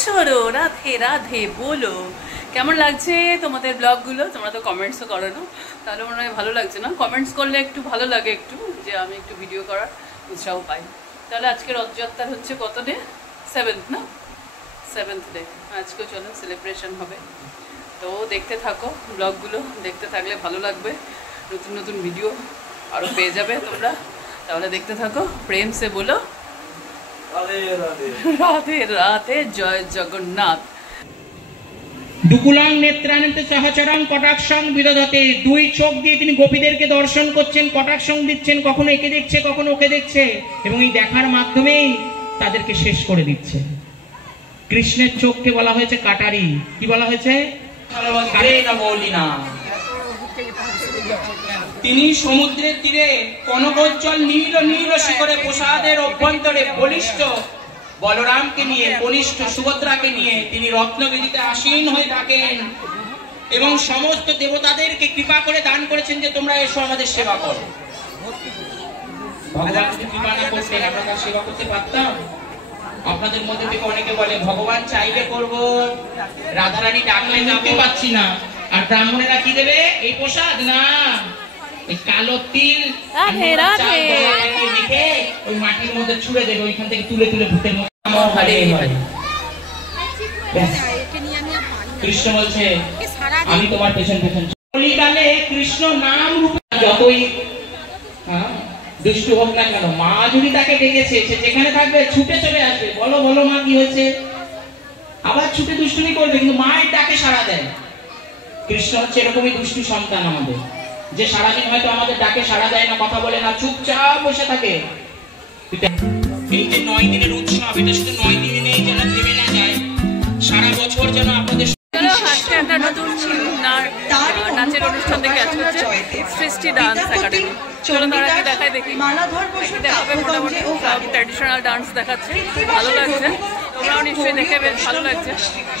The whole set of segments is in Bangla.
छोड़ो राधे राधे बोलो। কেমন লাগছে তোমাদের ব্লগগুলো? তোমরা তো কমেন্টসও করো না, তাহলে মনে হয় ভালো লাগছে না? কমেন্টস করলে একটু ভালো লাগে, একটু যে আমি একটু ভিডিও করার উৎসাহ পাই। তাহলে আজকে রথযাত্রার হচ্ছে কত ডে? 7th না? 7th day. আজকেও চলো সেলিব্রেশন হবে, তো দেখতে থাকো ব্লগগুলো। দেখতে থাকলে ভালো লাগবে, নতুন নতুন ভিডিও আরও পেয়ে যাবে তোমরা। তাহলে দেখতে থাকো। প্রেম সে বলো রাধে রাধে রাধে রাধে, জয় জগন্নাথ। দুকুলাং নেত্রানন্তে সহচরং কটাক্ষং বিদধতে, দুই চোখ দিয়ে তিনি গোপীদেরকে দর্শন করছেন, কটাক্ষং দিচ্ছেন, কখনো একে দেখছে কখনো ওকে দেখছে, এবং এই দেখার মাধ্যমেই তাদেরকে শেষ করে দিচ্ছে। কৃষ্ণের চোখকে বলা হয়েছে কাটারি। কি বলা হয়েছে? তিনি সমুদ্রের তীরে কনকোজ্জ্বল নীল নীল শিখরে প্রসাদের অভ্যন্তরে বলিষ্ঠ বলরামকে নিয়ে, কনিষ্ঠ সুভদ্রাকে নিয়ে তিনি রত্নবেদিতে আসীন হয়ে থাকেন এবং সমস্ত দেবতাদেরকে কৃপা করে দান করেছেন যে তোমরা এসো আমাদের সেবা করো। ভগবান যদি কৃপা না করতেন আমরা তার সেবা করতে পারতাম? আপনাদের মধ্যে থেকে অনেকে বলে ভগবান চাইলে করব, রাধারানী ডাকলে যেতে পাচ্ছি না। আর ব্রাহ্মণেরা কি দেবে? এই প্রসাদ না, এই কালো তিল রেখে ওই মাটির মধ্যে ছুঁড়ে দেবে, ওইখান থেকে তুলে তুলে ভূতের মধ্যে। কৃষ্ণ বলছে আমি তোমার পেছন পেছন। কলিকালে কৃষ্ণ নাম রূপে যতই দুষ্টু হোক না কেন, মা যদি তাকে ডেকেছে সে যেখানে থাকবে ছুটে চলে আসবে, বলো বলো মা কি হয়েছে, আবার ছুটে দুষ্টুমি করবে, কিন্তু মায়ের ডাকে সাড়া দেয়। কৃষ্ণ হচ্ছে এরকমই দুষ্টু সন্তান আমাদের, যে সারাদিন হয়তো আমাদের ডাকে সাড়া দেয় না, কথা বলে না, চুপচাপ বসে থাকে। এই যে 9 দিনের উৎসব, এটা শুধু 9 দিনে নেই, যেন থেমে না যায়, সারা বছর যেন আপনাদের। আজকে একটা নতুন নাচের অনুষ্ঠান দেখে আজকে হচ্ছে সৃষ্টি ডান্স একাডেমি। চলো তারা কি দেখায় দেখি। দেখাবে মোটামুটি সব ট্র্যাডিশনাল ডান্স দেখাচ্ছে, ভালো লাগছে। তোমরাও নিশ্চয়ই দেখে বেশ ভালো লাগছে।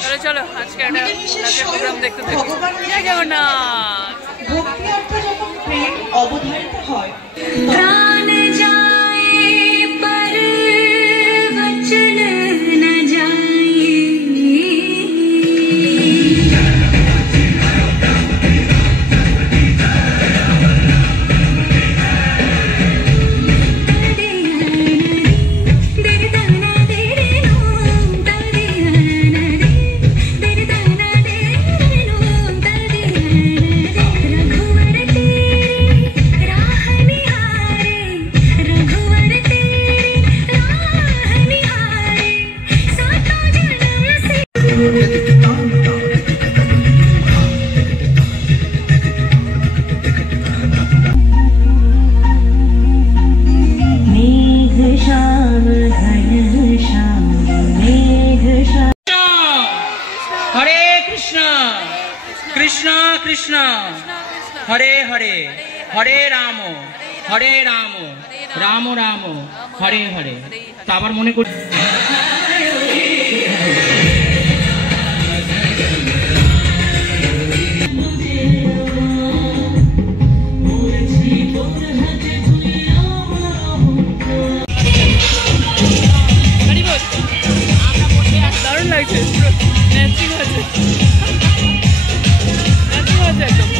তাহলে চলো আজকে একটা নাচের প্রোগ্রাম দেখতে থাকি। জয় জগন্নাথ। ভক্তি অর্থ যখন প্রেম অবধারিত হয়, প্রাণ যায় পর বচন না যায়। কৃষ্ণ কৃষ্ণ হরে হরে, হরে রাম রাম রাম হরে হরে। তো আবার মনে করি দারুণ লাগছে, ম্যাচিং হয়েছে একদম।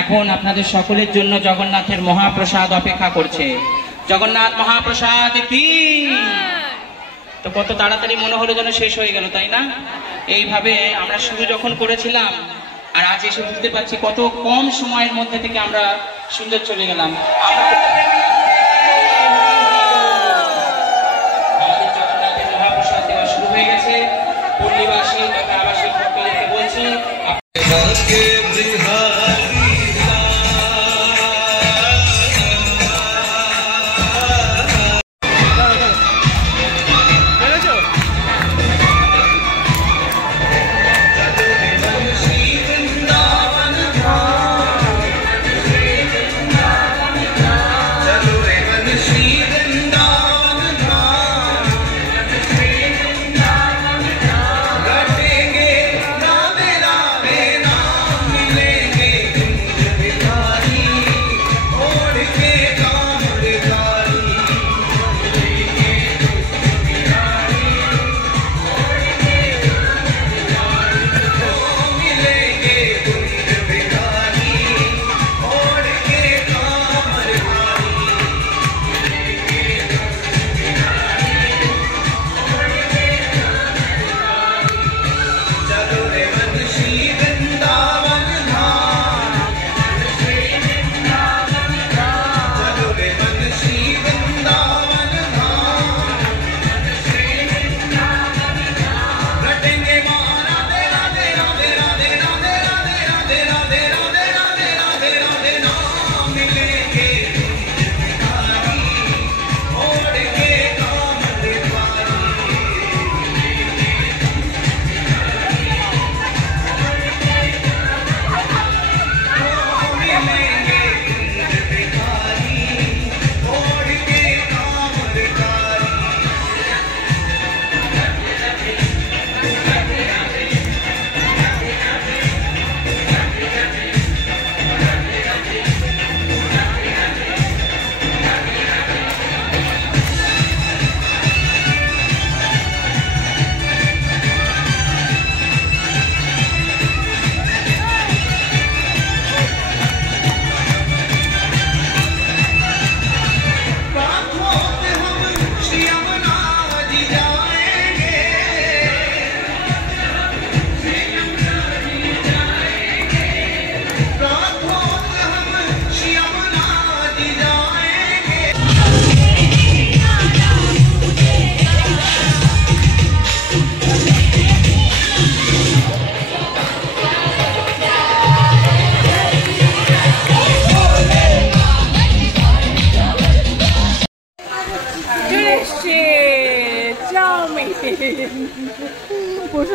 এখন আপনাদের সকলের জন্য জগন্নাথের মহাপ্রসাদ অপেক্ষা করছে। জগন্নাথ মহাপ্রসাদ কি! তো কত তাড়াতাড়ি মনে হলো যেন শেষ হয়ে গেল, তাই না? এইভাবে আমরা শুরু যখন করেছিলাম আর আজ এসে বুঝতে পারছি কত কম সময়ের মধ্যে থেকে আমরা সুন্দর চলে গেলাম। আমাদের জগন্নাথের মহাপ্রসাদ দেওয়া শুরু হয়ে গেছে। পল্লীবাসী তথা আবাসিক ভক্তদেরকে বলছি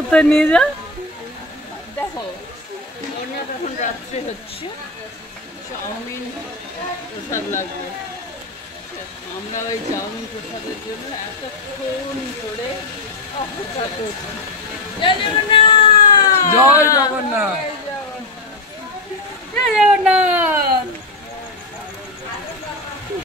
কোথায় নিয়ে যা। দেখো জগন্নাথ এখন রাত্রে হচ্ছে, চাউমিন প্রসাদ লাগবে। আমরা ওই চাউমিন প্রসাদের জন্য এতক্ষণ ধরে অপেক্ষা করছি। জয় জগন্নাথ, জয় জগন্নাথ। জয় জগন্নাথ।